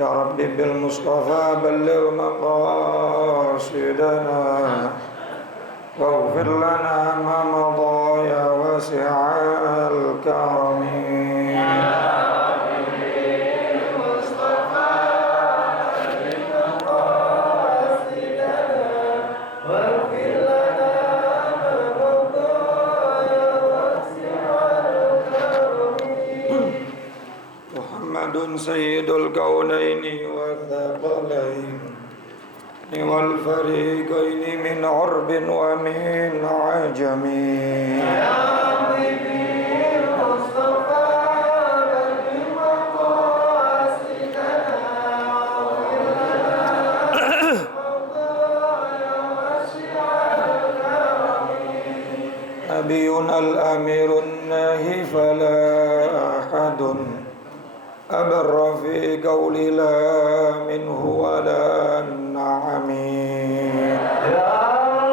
يا رب بالمصطفى بلغ مقاصدنا واغفر لنا ما مضى يا واسع الكرم سيد الكونين والثقلين والفريقين من عرب ومن عجم يا حبيبي المصطفى نبينا الأمير الناهي فلا أحد أبر في قول لا منه ولا النعم يا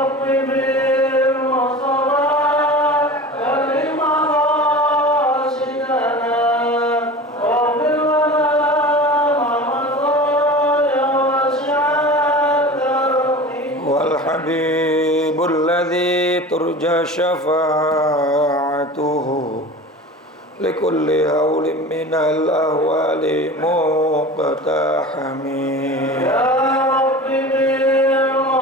رب بالمصطفى فلمقاصدنا واغفر لنا ما مضى يا واسع الكرم والحبيب الذي ترجى شفاعته لكل هول من الأهوال مقتحم يا رب بالمصطفى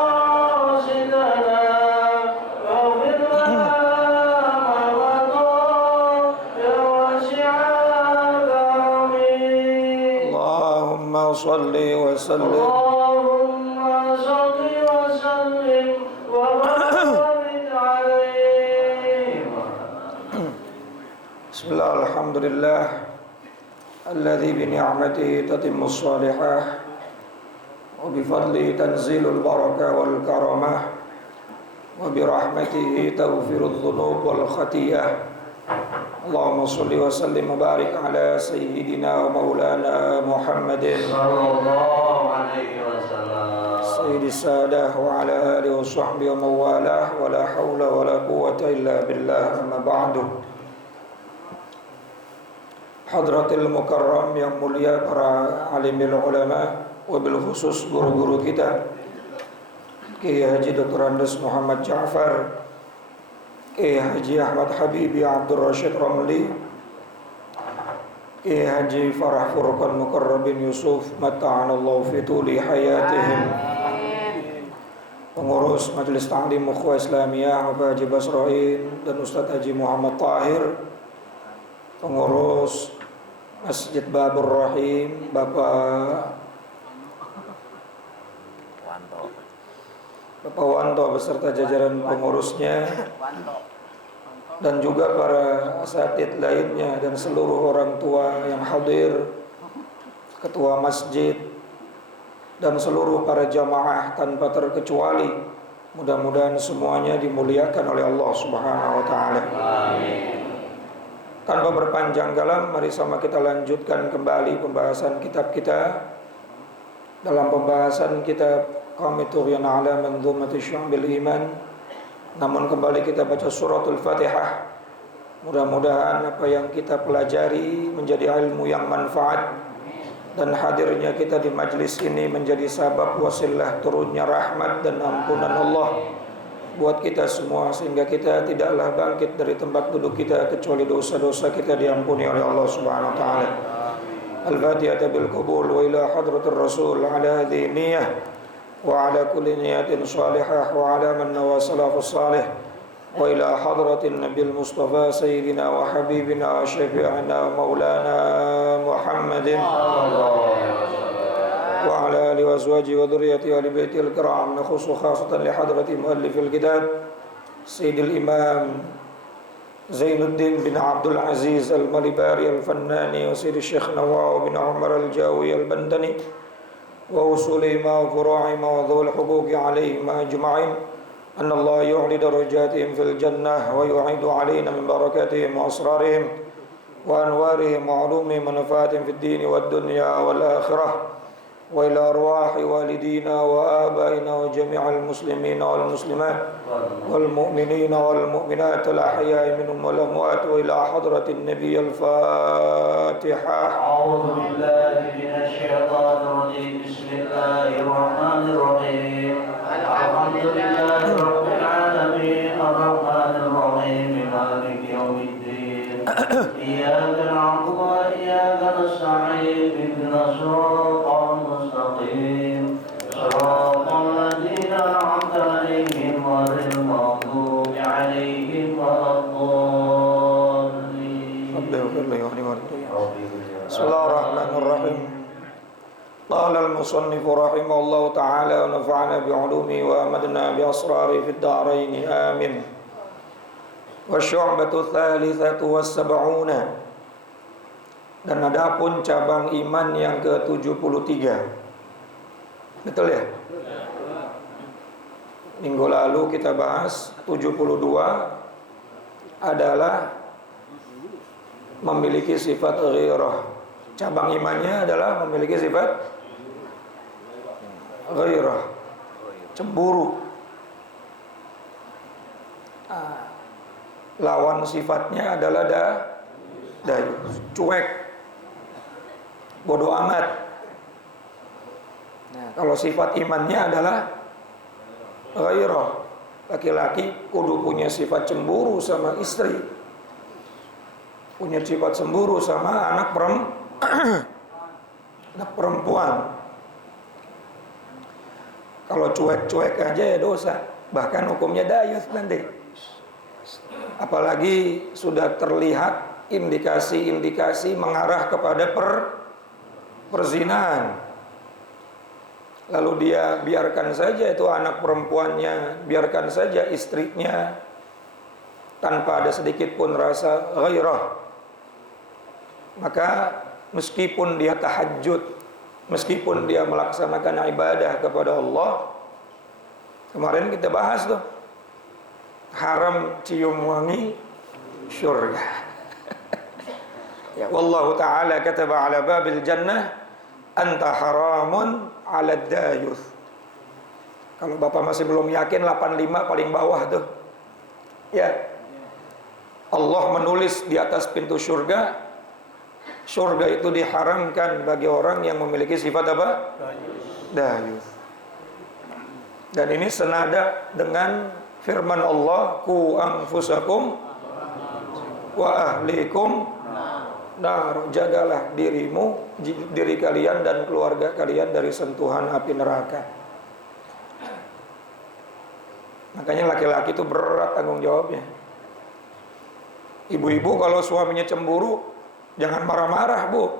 بمقاصدنا واغفر لنا ما مضى يا واسع الكرم اللهم صل وسلم Bismillah, alhamdulillah alladzi bi ni'matihi tatimmus salihah wa bi fadlihi tanzilul barakah wal karamah wa bi rahmatihi taghfirudz dzunub wal khatiyah. Allahumma shalli wa sallim wa barik ala sayyidina wa maulana Muhammadin sallallahu alaihi wasallam sayyidis sadah wa ala alihi wa sahbihi wa mawalah wa la haula wa la quwwata illa billah amma ba'du. Hadratil Mukarram yang mulia para alimil ulama, wabil khusus guru-guru kita Kiai Haji Dr. Andes Muhammad Ja'far, Kiai Haji Ahmad Habibi Abdul Rashid Ramli, Kiai Haji Farah Furqan Mukarrabin Yusuf Mata'anallahu fituli hayatihim, pengurus Majelis Ta'lim Ukhuwah Islamiyah Bapak Haji Basroin dan Ustadz Haji Muhammad Tahir, pengurus Masjid Babur Rahim Bapak Wanto beserta jajaran pengurusnya dan juga para asatidz lainnya dan seluruh orang tua yang hadir, ketua masjid dan seluruh para jamaah tanpa terkecuali. Mudah-mudahan semuanya dimuliakan oleh Allah Subhanahu wa taala. Amin. Tanpa berpanjang kalam, mari sama kita lanjutkan kembali pembahasan kitab kita. Dalam pembahasan kitab Qamiturian ala Manzumati Syu'abil Iman, namun kembali kita baca suratul Fatihah. Mudah-mudahan apa yang kita pelajari menjadi ilmu yang manfaat, dan hadirnya kita di majlis ini menjadi sabab wasilah turunnya rahmat dan ampunan Allah buat kita semua, sehingga kita tidaklah bangkit dari tempat duduk kita kecuali dosa-dosa kita diampuni oleh Allah Subhanahu wa taala. Al-Fatihah bil qabul wa ila hadratir Rasul ala hadhihi niyyah wa ala kulli niyatin salihah wa ala man nawa salafus salih wa ila hadratin Nabil Mustafa sayyidina wa habibina wa syafi'ina maulana Muhammadin وعلى آله وأزواجه وذريته وآل بيته الكرام. نخص خاصة لحضرة مؤلف الكتاب سيد الإمام زين الدين بن عبد العزيز المليباري الفناني وسيد الشيخ نواو بن عمر الجاوي البندني ووصولهما وفروعهما وذوي الحقوق عليهما أجمعين أن الله يعلي درجاتهم في الجنة ويعيد علينا من بركاتهم وأسرارهم وأنوارهم وعلومهم ونفعاتهم في الدين والدنيا والآخرة وإلى أرواح والدينا وآبائنا وجميع المسلمين والمسلمات والمؤمنين والمؤمنات الأحياء منهم والأموات وإلى حضرة النبي الفاتحة. أعوذ بالله من الشيطان الرجيم. بسم الله الرحمن الرحيم. الحمد لله رب العالمين الرحمن الرحيم مالك يوم الدين. إياك نعبد وإياك نستعين. اهدنا الصراط المستقيم صراط الذين أنعمت عليهم غير المغضوب عليهم ولا الضالين. بسم الله الرحمن الرحيم. قال المصنف رحمه الله تعالى ونفعنا بعلومه وأمدنا بأسراره في الدارين آمين. والشعبة الثالثة والسبعون. Dan adapun cabang iman yang ke-73. Betul ya? Minggu lalu kita bahas 72 adalah memiliki sifat ghairah. Cabang imannya adalah memiliki sifat ghairah, cemburu. Lawan sifatnya adalah dayus, cuek, bodoh amat. Nah, kalau sifat imannya adalah ghairah, laki-laki kudu punya sifat cemburu sama istri, punya sifat cemburu sama anak perempuan. Kalau cuek-cuek aja ya dosa, bahkan hukumnya dayus nanti. Apalagi sudah terlihat indikasi-indikasi mengarah kepada perzinahan. Lalu dia biarkan saja itu anak perempuannya, biarkan saja istrinya tanpa ada sedikit pun rasa ghairah. Maka meskipun dia tahajud, meskipun dia melaksanakan ibadah kepada Allah, kemarin kita bahas tuh, haram cium wangi syurga. Ya, wallahu ta'ala kataba ala babil jannah anta haramun ala dayuth. Kalau Bapak masih belum yakin, 85 paling bawah tuh. Ya. Allah menulis di atas pintu surga, surga itu diharamkan bagi orang yang memiliki sifat apa? Dayuth. Dan ini senada dengan firman Allah, ku anfusakum wa ahlikum nar, jagalah dirimu, diri kalian dan keluarga kalian dari sentuhan api neraka. Makanya laki-laki itu berat tanggung jawabnya. Ibu-ibu kalau suaminya cemburu, jangan marah-marah, Bu.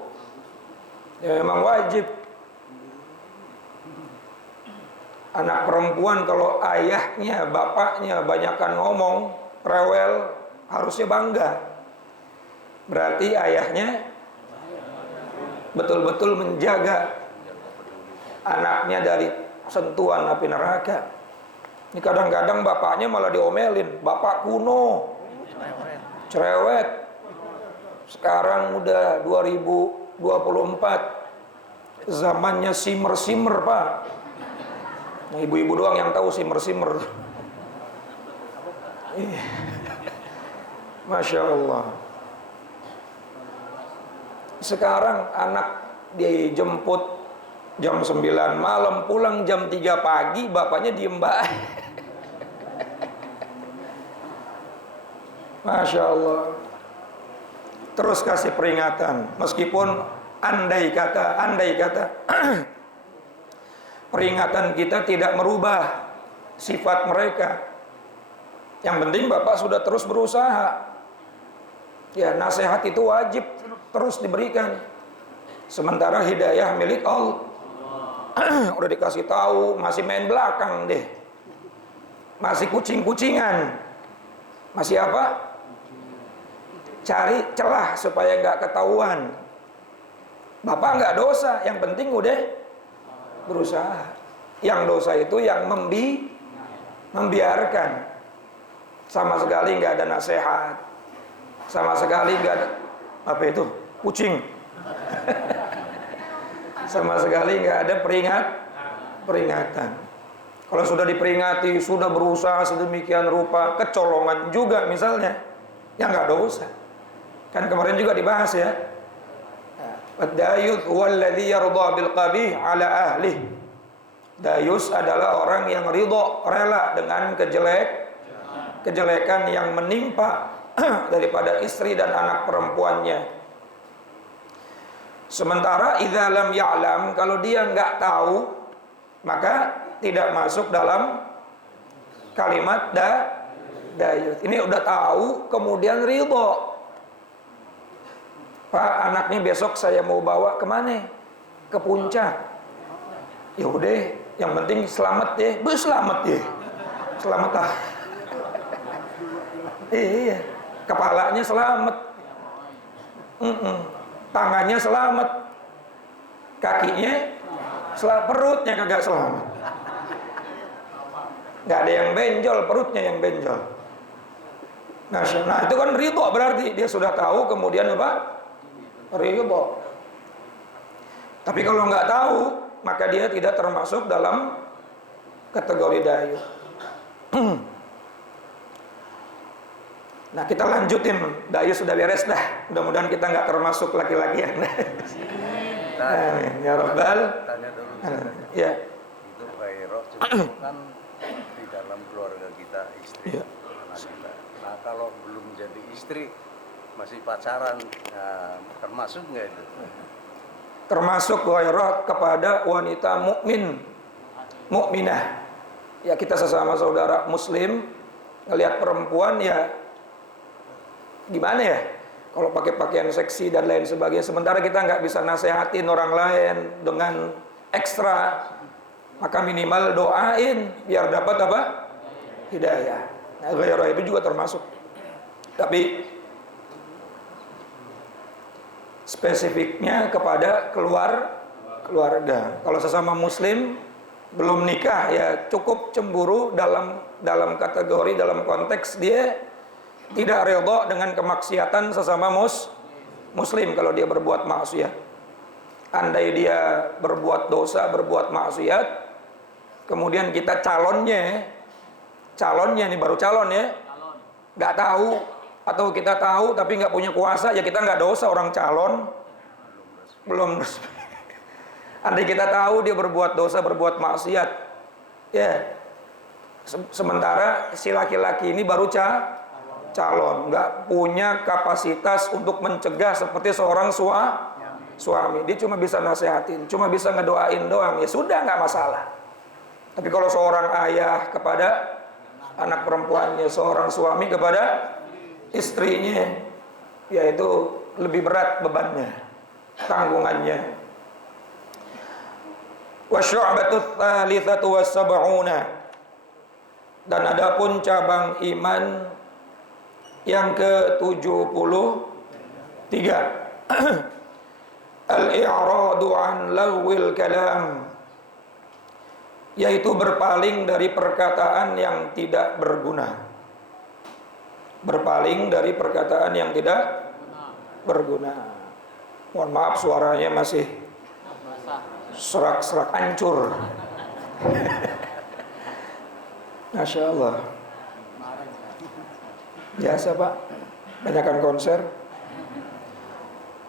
Ya memang wajib. Anak perempuan kalau ayahnya, bapaknya banyakkan ngomong, rewel, harusnya bangga. Berarti ayahnya betul-betul menjaga anaknya dari sentuhan api neraka. Ini kadang-kadang bapaknya malah diomelin, bapak kuno, cerewet. Sekarang udah 2024, zamannya simmer-simmer, Pak. Nah, ibu-ibu doang yang tahu simmer-simmer. Masya Allah. Sekarang anak dijemput jam 9 malam, pulang jam 3 pagi, bapaknya diem baik. Masya Allah. Terus kasih peringatan, meskipun andai kata peringatan kita tidak merubah sifat mereka. Yang penting bapak sudah terus berusaha. Ya, nasihat itu wajib terus diberikan. Sementara hidayah milik Allah. Udah dikasih tahu, masih main belakang deh. Masih kucing-kucingan. Masih apa? Cari celah supaya nggak ketahuan. Bapak nggak dosa, yang penting udah berusaha. Yang dosa itu yang membiarkan. Sama sekali nggak ada nasihat. Sama sekali nggak ada apa itu? Kucing. Sama sekali nggak ada peringatan. Kalau sudah diperingati, sudah berusaha sedemikian rupa, kecolongan juga misalnya, ya nggak dosa. Kan kemarin juga dibahas ya. Ad-dayus walladzi yardha bil qabih ala ahli. Dayus adalah orang yang ridho, rela dengan kejelekan yang menimpa daripada istri dan anak perempuannya. Sementara idza lam ya'lam, kalau dia nggak tahu, maka tidak masuk dalam kalimat dayus. Ini udah tahu kemudian ridho. Pak, anaknya besok saya mau bawa kemana? Ke puncak. Ya udah, yang penting selamat ya. Selamat ya. Selamat lah. Iya, kepalanya selamat. Tangannya selamat. Kakinya selamat, perutnya kagak selamat. Nggak ada yang benjol, perutnya yang benjol. Nah itu kan ridho, berarti dia sudah tahu kemudian apa? Ridho. Tapi kalau nggak tahu, maka dia tidak termasuk dalam kategori dayus. Nah kita lanjutin, dayus sudah beres dah. Mudah-mudahan kita nggak termasuk laki-laki yang dayus. Ya Rabbal. Tanya dulu, ya. itu gairah kan di dalam keluarga kita istri, Ya. anak kita. Nah kalau belum jadi istri masih pacaran, nah, termasuk nggak itu? Termasuk gairah kepada wanita mukminah. Ya kita sesama saudara muslim ngelihat perempuan ya gimana ya? Kalau pakai pakaian seksi dan lain sebagainya, sementara kita nggak bisa nasehatin orang lain dengan ekstra, maka minimal doain biar dapat apa? Hidayah. Nah, gairah itu juga termasuk. Tapi spesifiknya kepada keluarga. Kalau sesama muslim belum nikah ya cukup cemburu dalam kategori, dalam konteks dia tidak redha dengan kemaksiatan sesama muslim kalau dia berbuat maksiat. Andai dia berbuat dosa, berbuat maksiat, kemudian kita calonnya nih baru calon ya, nggak tahu atau kita tahu tapi nggak punya kuasa, ya kita nggak dosa, orang calon belum. Andai kita tahu dia berbuat dosa, berbuat maksiat, ya sementara si laki-laki ini baru calon, nggak punya kapasitas untuk mencegah seperti seorang suami. Dia cuma bisa nasehatin, cuma bisa ngedoain doang, ya sudah nggak masalah. Tapi kalau seorang ayah kepada anak perempuannya, seorang suami kepada istrinya, ya itu lebih berat bebannya, tanggungannya. Wasyu'batut tsalitsatu was-sab'una, dan adapun cabang iman yang ke-73, al-i'radu an lawil kalam, yaitu berpaling dari perkataan yang tidak berguna. Berpaling dari perkataan yang tidak berguna. Mohon maaf suaranya masih serak-serak hancur. Masya Allah. Biasa Pak, banyakkan konser.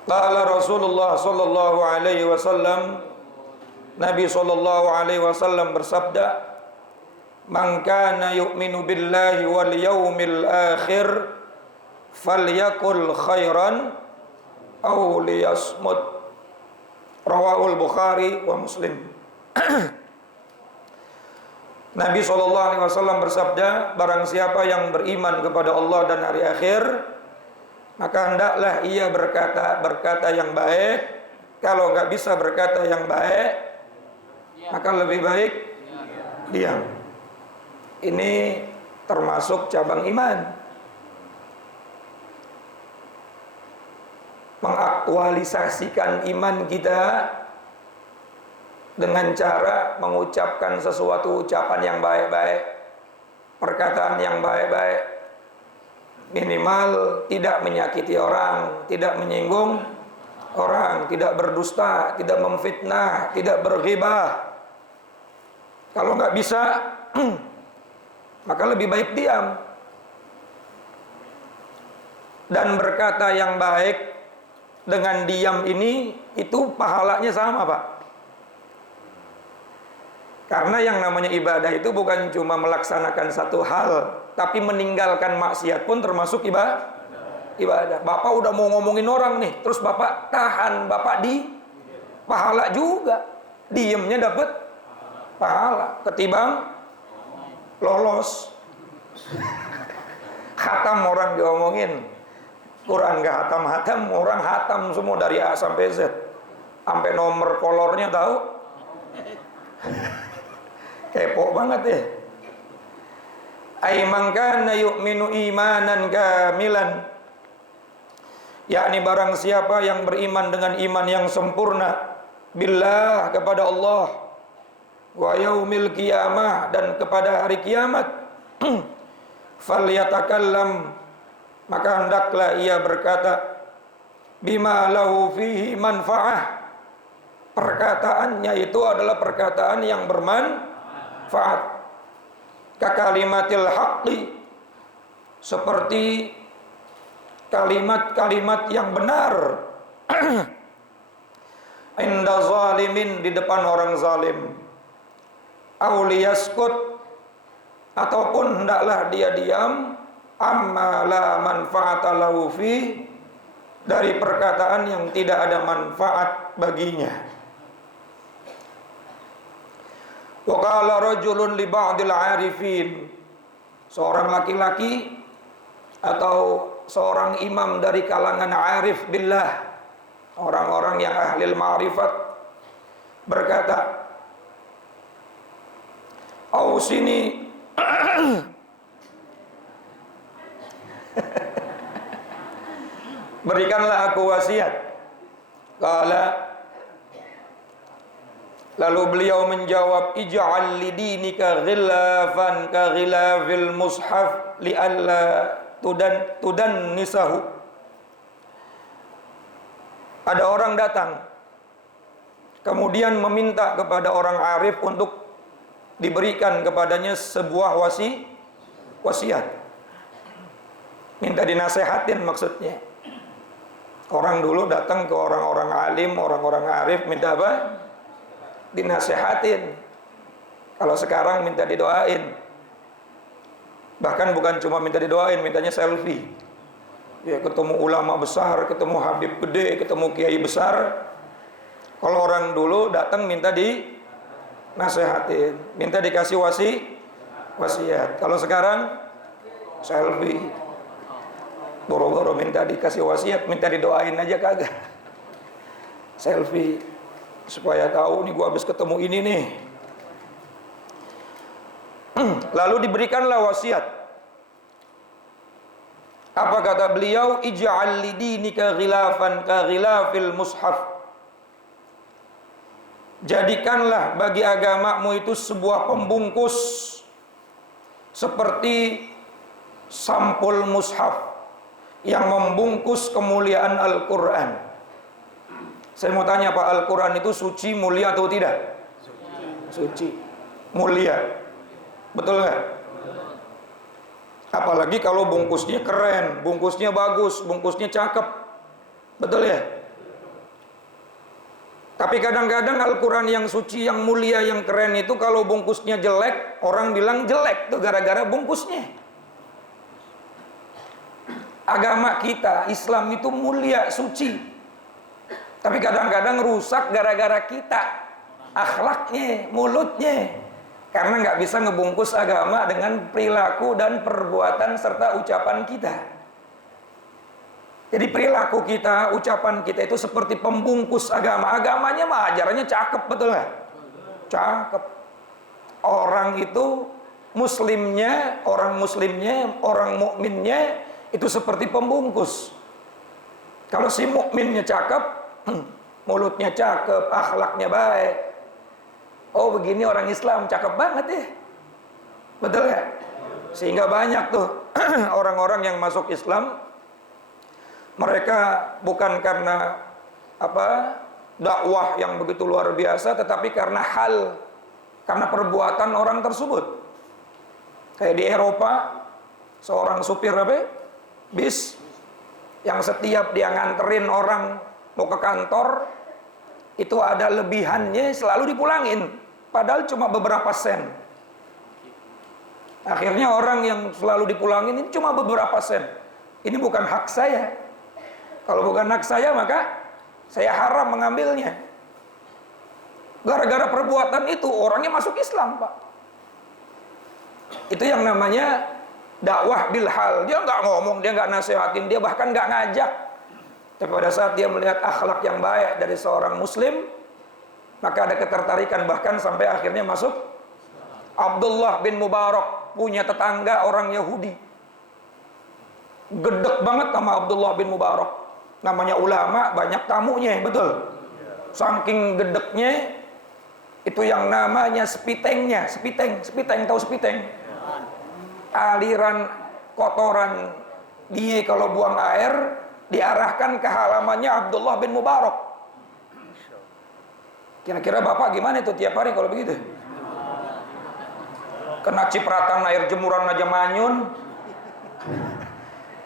Qala Rasulullah sallallahu alaihi wasallam, Nabi sallallahu alaihi wasallam bersabda, "Man kana yu'minu billahi wal yaumil akhir falyakul khairan aw liyasmut." Rawahul Bukhari wa Muslim. Nabi SAW bersabda, barang siapa yang beriman kepada Allah dan hari akhir, maka hendaklah ia berkata yang baik. Kalau nggak bisa berkata yang baik, maka lebih baik diam. Ini termasuk cabang iman. Mengaktualisasikan iman kita dengan cara mengucapkan sesuatu ucapan yang baik-baik, perkataan yang baik-baik, minimal tidak menyakiti orang, tidak menyinggung orang, tidak berdusta, tidak memfitnah, tidak berghibah. Kalau nggak bisa, maka lebih baik diam. Dan berkata yang baik dengan diam ini, itu pahalanya sama, Pak. Karena yang namanya ibadah itu bukan cuma melaksanakan satu hal, tapi meninggalkan maksiat pun termasuk ibadah. Bapak udah mau ngomongin orang nih, terus Bapak tahan, Bapak di pahala juga. Diemnya dapat pahala ketimbang lolos. Khatam orang diomongin, Quran gak hatam-hatam, orang hatam semua dari A sampai Z, sampai nomor kolornya tahu. Kepo banget ya. Aiman kana yu'minu imanan kamilan, yakni barang siapa yang beriman dengan iman yang sempurna, billah, kepada Allah, wa yaumil qiyamah, dan kepada hari kiamat, falyatakallam, maka hendaklah ia berkata, bima lahu fihi manfa'ah, perkataannya itu adalah perkataan yang bermanfaat, kakalimatil haqqi, seperti kalimat-kalimat yang benar, inda zalimin, di depan orang zalim, auliyaskut, ataupun hendaklah dia diam, amma la manfaata lahu fi, dari perkataan yang tidak ada manfaat baginya. Wa qala rajulun li ba'dil 'arifin, seorang laki-laki atau seorang imam dari kalangan arif billah, orang-orang yang ahli ma'rifat, berkata, ausini berikanlah aku wasiat. Qala, lalu beliau menjawab, ij'al lidinika ghilafan ka ghilafil mushaf li'alla tudan nisahu. Ada orang datang, kemudian meminta kepada orang arif untuk diberikan kepadanya sebuah wasiat. Minta dinasehatin maksudnya. Orang dulu datang ke orang-orang alim, orang-orang arif, minta apa? Dinasehatin. Kalau sekarang minta didoain. Bahkan bukan cuma minta didoain, mintanya selfie. Ya, ketemu ulama besar, ketemu habib gede, ketemu kiai besar. Kalau orang dulu datang minta dinasehatin, minta dikasih wasiat. Kalau sekarang selfie. Boro-boro minta dikasih wasiat, minta didoain aja kagak. Selfie supaya tahu nih gua habis ketemu ini nih. Lalu diberikanlah wasiat. Apa kata beliau? Ij'al lidinika ghilafan ka ghilafil mushaf. Jadikanlah bagi agamamu itu sebuah pembungkus seperti sampul mushaf yang membungkus kemuliaan Al-Quran. Saya mau tanya, Pak, Al-Quran itu suci, mulia atau tidak? Suci, mulia. Betul nggak? Apalagi kalau bungkusnya keren, bungkusnya bagus, bungkusnya cakep. Betul ya? Tapi kadang-kadang Al-Quran yang suci, yang mulia, yang keren itu kalau bungkusnya jelek, orang bilang jelek tuh gara-gara bungkusnya. Agama kita, Islam itu mulia, suci. Tapi kadang-kadang rusak gara-gara kita, akhlaknya, mulutnya. Karena nggak bisa ngebungkus agama dengan perilaku dan perbuatan serta ucapan kita. Jadi perilaku kita, ucapan kita itu seperti pembungkus agama. Agamanya mah ajarannya cakep, betul nggak? Cakep. Orang itu muslimnya, orang mukminnya itu seperti pembungkus. Kalau si mukminnya cakep, mulutnya cakep, akhlaknya baik. Oh, begini orang Islam cakep banget ya. Betul ya? Sehingga banyak tuh orang-orang yang masuk Islam, mereka bukan karena dakwah yang begitu luar biasa, tetapi karena perbuatan orang tersebut. Kayak di Eropa, seorang supir bis yang setiap dia nganterin orang mau ke kantor, itu ada lebihannya selalu dipulangin, padahal cuma beberapa sen. Akhirnya orang yang selalu dipulangin ini cuma beberapa sen. Ini bukan hak saya. Kalau bukan hak saya, maka saya haram mengambilnya. Gara-gara perbuatan itu orangnya masuk Islam, Pak. Itu yang namanya dakwah bilhal. Dia nggak ngomong, dia nggak nasihatin, dia bahkan nggak ngajak. Tapi pada saat dia melihat akhlak yang baik dari seorang muslim, maka ada ketertarikan, bahkan sampai akhirnya masuk. Abdullah bin Mubarak punya tetangga orang Yahudi. Gedek banget sama Abdullah bin Mubarak. Namanya ulama, banyak tamunya, betul. Saking gedeknya, itu yang namanya spitengnya. Spiteng, tahu spiteng? Aliran kotoran dia kalau buang air diarahkan ke halamannya Abdullah bin Mubarak. Kira-kira Bapak gimana itu tiap hari kalau begitu? Kena cipratan air jemuran aja manyun.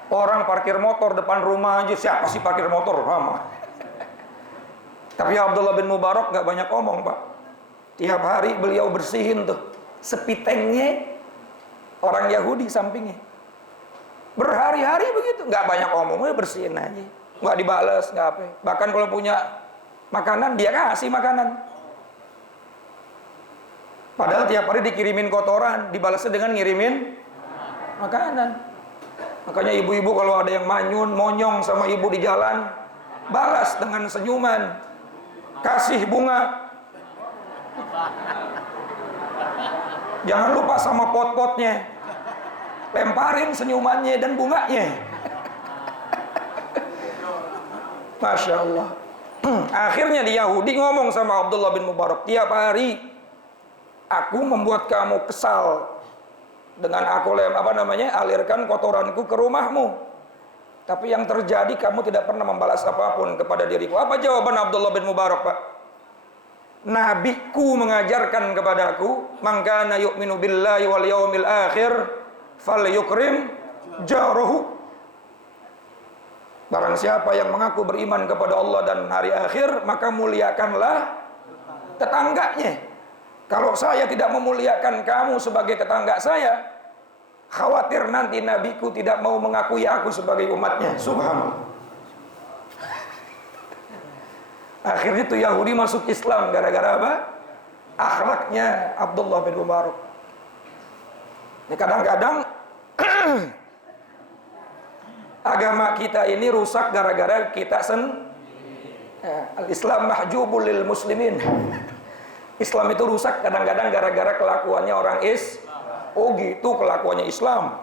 Orang parkir motor depan rumah aja, siapa sih parkir motor? Mama. Tapi Abdullah bin Mubarak gak banyak omong, Pak. Tiap hari beliau bersihin tuh sepitengnya orang Yahudi sampingnya. Berhari-hari begitu, gak banyak omong, bersihin aja. Gak dibales, gak apa. Bahkan kalau punya makanan, dia kasih makanan. Padahal tiap hari dikirimin kotoran, dibalasnya dengan ngirimin makanan. Makanya ibu-ibu kalau ada yang manyun, monyong sama ibu di jalan, balas dengan senyuman, kasih bunga. Jangan lupa sama pot-potnya, lemparin senyumannya dan bunganya. Masya Allah. Akhirnya di Yahudi ngomong sama Abdullah bin Mubarak, tiap hari aku membuat kamu kesal dengan aku alirkan kotoranku ke rumahmu. Tapi yang terjadi kamu tidak pernah membalas apapun kepada diriku. Apa jawaban Abdullah bin Mubarak, Pak? Nabiku mengajarkan kepadaku, man kana yu'minu billahi wal yaumil akhir falyukrim jarahu. Barang siapa yang mengaku beriman kepada Allah dan hari akhir, maka muliakanlah tetangganya. Kalau saya tidak memuliakan kamu sebagai tetangga saya, khawatir nanti nabiku tidak mau mengakui aku sebagai umatnya. Subhanallah. Akhirnya itu Yahudi masuk Islam gara-gara apa? Akhlaknya Abdullah bin Mubarak. Ini kadang-kadang agama kita ini rusak gara-gara kita Al-Islam mahjubul lil muslimin. Islam itu rusak kadang-kadang gara-gara kelakuannya orang Oh gitu kelakuannya Islam.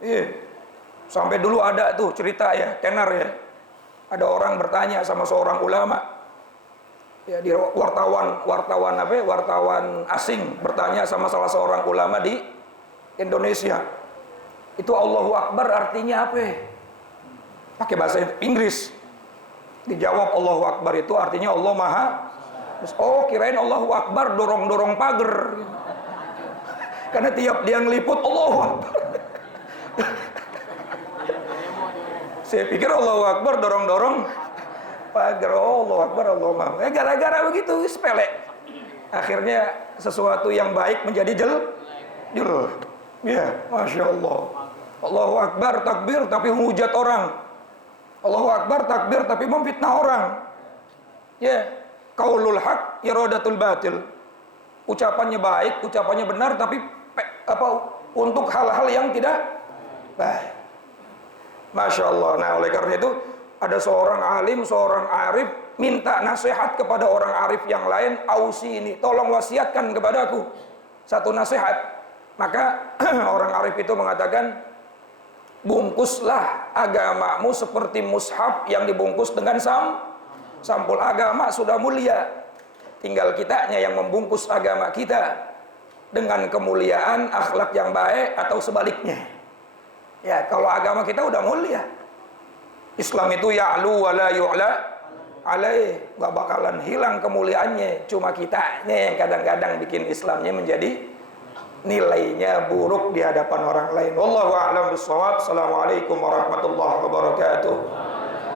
Iya. Sampai dulu ada tuh cerita ya, tenar ya. Ada orang bertanya sama seorang ulama. Ya, di wartawan asing bertanya sama salah seorang ulama di Indonesia. Itu Allahu Akbar artinya apa? Pakai bahasa Inggris. Dijawab Allahu Akbar itu artinya Allah Maha. Terus, kirain Allahu Akbar dorong-dorong pagar. Karena tiap dia ngeliput Allahu Akbar. Saya pikir Allahu Akbar dorong-dorong pagar. Allahu Akbar, Allahu Akbar. Gara-gara begitu sepele. Akhirnya sesuatu yang baik menjadi jelek. Ya, Masya Allah. Allahu Akbar takbir tapi menghujat orang. Allahu Akbar takbir tapi memfitnah orang. Ya, qaulul haq iradatul batil. Ucapannya baik, ucapannya benar tapi untuk hal-hal yang tidak baik. Masya Allah. Nah, oleh karena itu ada seorang alim, seorang arif minta nasihat kepada orang arif yang lain, ausi ini, tolong wasiatkan kepadaku satu nasihat. Maka orang arif itu mengatakan, bungkuslah agamamu seperti mushaf yang dibungkus dengan sampul. Agama sudah mulia, tinggal kitanya yang membungkus agama kita dengan kemuliaan, akhlak yang baik atau sebaliknya. Ya, kalau agama kita udah mulia, Islam itu ya'lu wa la yu'la alaih, gak bakalan hilang kemuliaannya. Cuma kitanya yang kadang-kadang bikin Islamnya menjadi nilainya buruk di hadapan orang lain. Wallahu a'lam bishawab. Assalamualaikum warahmatullahi wabarakatuh.